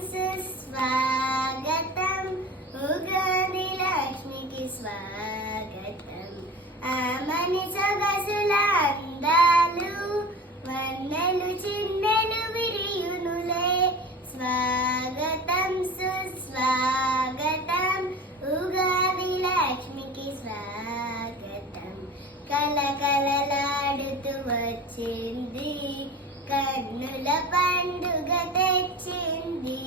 సుస్వాగతం ఉగాది లక్ష్మికి స్వాగతం. ఆమని సొగసుల అందాలు వన్నెలు చిన్నెలు విరియునులే. స్వాగతం సుస్వాగతం ఉగాది లక్ష్మికి స్వాగతం. కలకలలాడుతూ వచ్చింది కన్నుల పండుగ తెచ్చింది.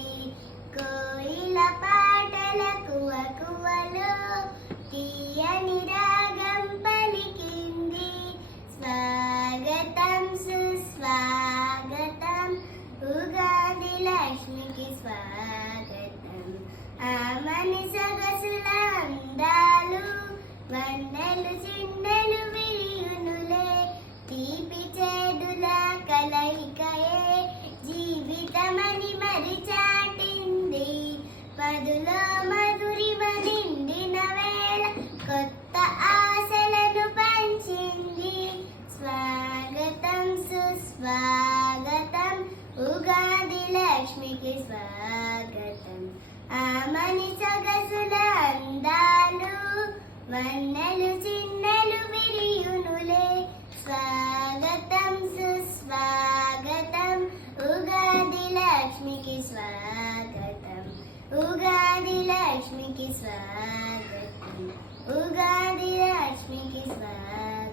కోయిల పాటల కువకువలో తీయని రాగం పలికింది. స్వాగతం సుస్వాగతం ఉగాది లక్ష్మికి స్వాగతం. ఆమని సొగసుల అందాలు వన్నెలు చిన్నెలు విరియునులే. తీపి చేదుల కలయికయే జీవితమని మరి చాటింది. మధులో మధురిమ నిండిన వేళ కొత్త ఆశలను పంచింది. స్వాగతం సుస్వాగతం ఉగాది లక్ష్మికి స్వాగతం. ఆమని సొగసుల అందాలు వన్నెలు చిన్నెలు విరియునులే. స్వాగతం సుస్వాగతం ఉగాది లక్ష్మికి స్వాగతం. ఉగాది లక్ష్మికి స్వాగతం. ఉగాది లక్ష్మికి స్వాగతం.